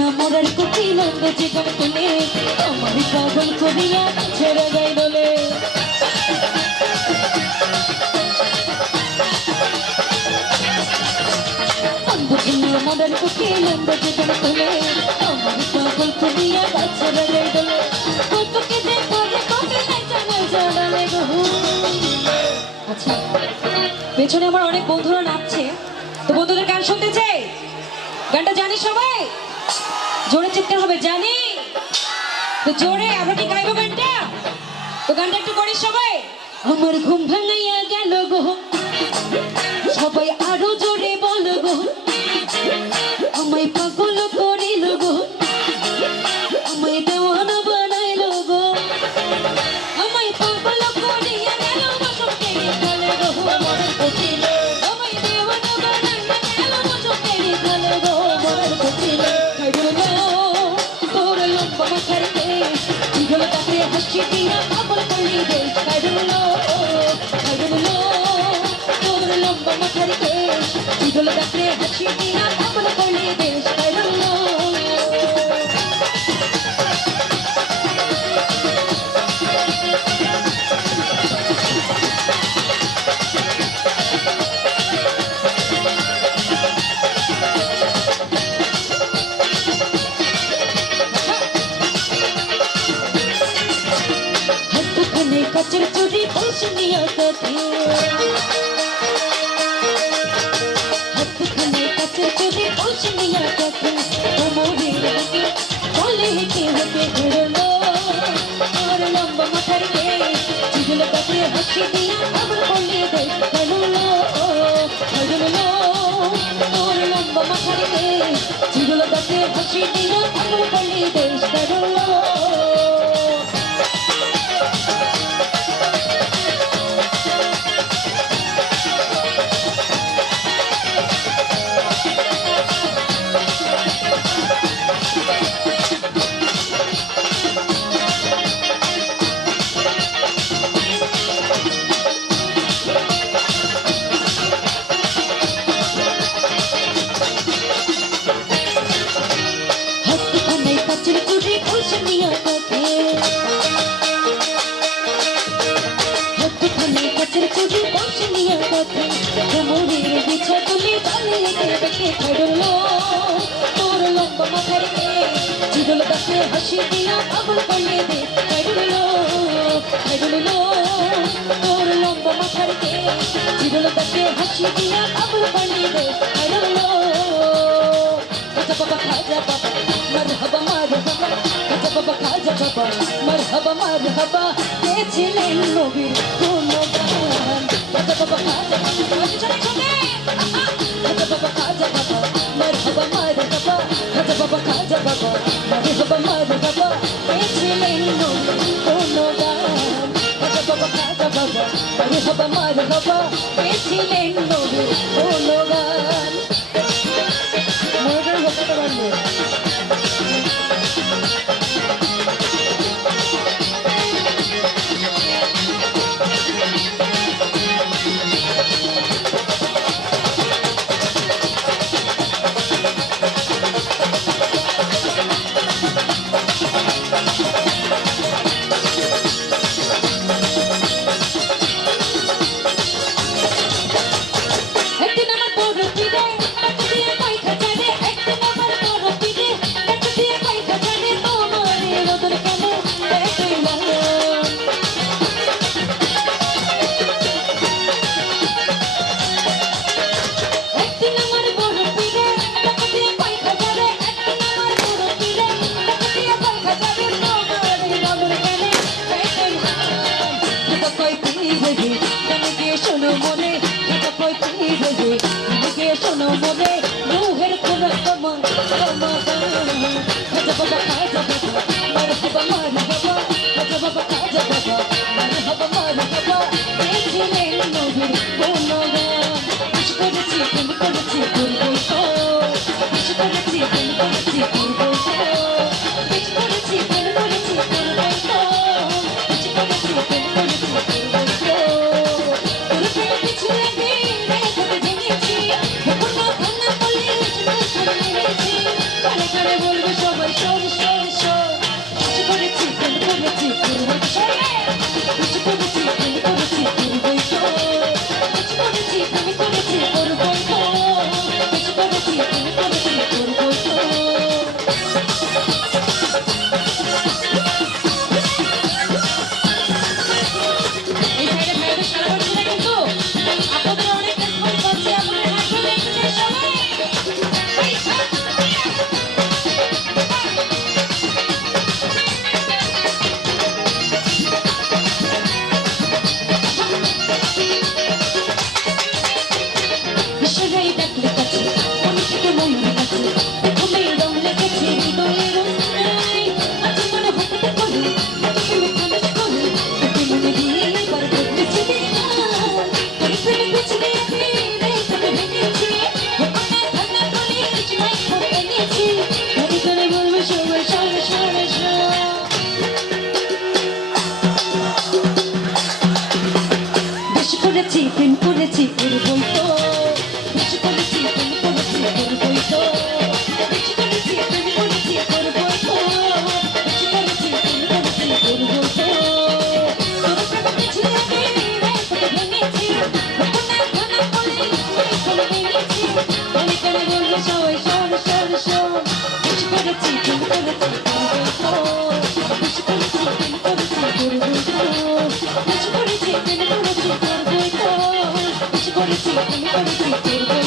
না মরার কুকিল জীবন কোনে আমার পাগল করিয়া ছেড়ে গাই বলে মরার কুকিল জীবন কোনে আমার পাগল করিয়া ছেড়ে গাই বলে কতকে যে করে কবে নাই জানাই জানালে গো। আচ্ছা পেছনে আমার অনেক বন্ধুরা নাচছে, তো বন্ধুদের গান শুনতে চাই। গানটা জানি সবাই? জোরে চিৎকার হবে, জানি তো জোরে। আমরা কি গাইবো গানটা? তো গানটা একটু করি সবাই। আমার ঘুম ভাঙাইয়া গেল গো, সবাই আরো জোরে বল গো। আমায় পাগল করিল গো, আমায় দেওয়ানা বানাইল গো। আমায় পাগল করিয়া গেল গো, সত্যি গেল গো মরার কোকিল। আমায় দেওয়ানা বানাইয়া গেল গো, সত্যি গেল গো মরার কোকিল। তোর লম্বা মাথার কেশ দিগল তাকে হাসি দিয়া পাগল করলি দেশ। তোর লম্বা মাথার কেশ দিগল তাকে হাসি দিয়া পাগল করলি দেশ। কাচের চুরি বসনিয়া কাছে হাতখানে কাচের চুরি বসনিয়া কাছে মোরের বুকে চলে হেঁটে হেঁটে ঘুরলো। আর লম্বা মাথার কেশ জিগল কাছে হাসি দিয়া পাগল করলে দেশ। তোর লম্বা মাথার কেশ জিগল কাছে হাসি দিয়া পাগল করলে দেশ। তোর লম্বা মাথার কেশ জিগল তাকে হাসি দিয়া পাগল করলে দে। তোর লম্বা মাথার কেশ জিগল তাকে হাসি দিয়া পাগল করলে দে। খাজা বাবা খাজা বাবা মারহাবা মারহাবা, খাজা বাবা খাজা বাবা মারহাবা মারহাবা, গেছিলেন নবীর গুণগান। খাজা বাবা খাজা বাবা খাজা বাবা খাজা বাবা মারহাবা মারহাবা, খাজা বাবা খাজা বাবা মারহাবা মারহাবা, গেছিলেন নবীর গুণগান। খাজা বাবা খাজা বাবা মারহাবা মারহাবা, গেছিলেন নবীর গুণগান। মনে করতে পারবে শোনো মনে রুহের কোন ক্ষমা ক্ষমা খাজা বাবা খাজা বাবা মারহাবা মারহাবা, খাজা বাবা খাজা বাবা মারহাবা মারহাবা, গেছিলেন নবীর গুণগান। বিশ করেছি প্রেম করেছি করবো তো, বিশ করেছি প্রেম করেছি করবো তো, বিশ করেছি প্রেম করেছি করবো তো, বিশ করেছি প্রেম করেছি করবো তো। তোর প্রেম কিছু লাগে রেখে ভেঙেছি, কানে কানে বলবো প্রেম করেছি করবই তো বেশি করেছি প্রেম করেছি করবই তো বেশি করেছি প্রেম করেছি করবই তো বেশি করেছি প্রেম করেছি করবই তো তোর প্রেমে কিছু আমি রাস্তা ভেঙেছি ঘটনা ঘটনা বলি করে ভেঙেছি মনে করে বলবো সবাই শোন শোন শোন বেশি করেছি প্রেম করেছি করবই তো বেশি করেছি প্রেম করেছি করবই তো বেশি করেছি প্রেম করেছি করবই তো বেশি করেছি প্রেম করেছি করবই